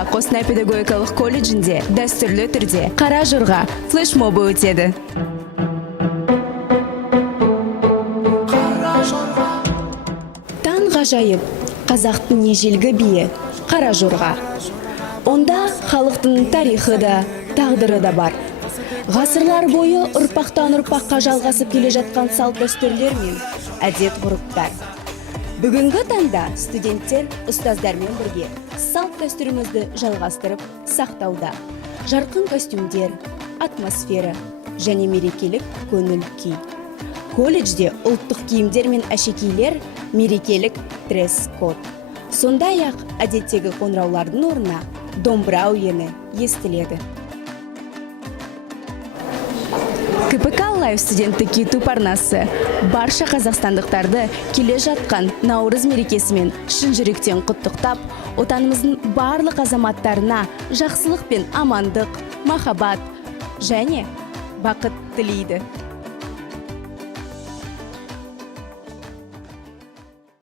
Астана Қостанай педагогикалық колледжінде дәстүрлі түрде қара жорға флешмобы өтеді. Таң ғажайып қазақтың ежелгі биі қара жорға. Онда халықтың тарихы да, тағдыры да бар. Ғасырлар бойы ұрпақтан ұрпаққа жалғасып келе жатқан салт дәстүрлер мен әдет ғұрыптар. Бүгінгі таңда студенттер ұстаздармен бірге салт дәстүрімізді жалғастырып сақтауда. Жарқын костюмдер, атмосфера және мерекелік көңіл күй. Колледжде ұлттық киімдер мен әшекейлер мерекелік дресс-код. Сондай-ақ әдеттегі қоңыраулардың орнына домбыра әуені естіледі. КПК Лайв студенттік YouTube арнасы барша қазақстандықтарды келе жатқан Наурыз мерекесімен шын жүректен құттықтап, отанымыздың барлық азаматтарына жақсылық пен амандық, махаббат және бақыт тілейді.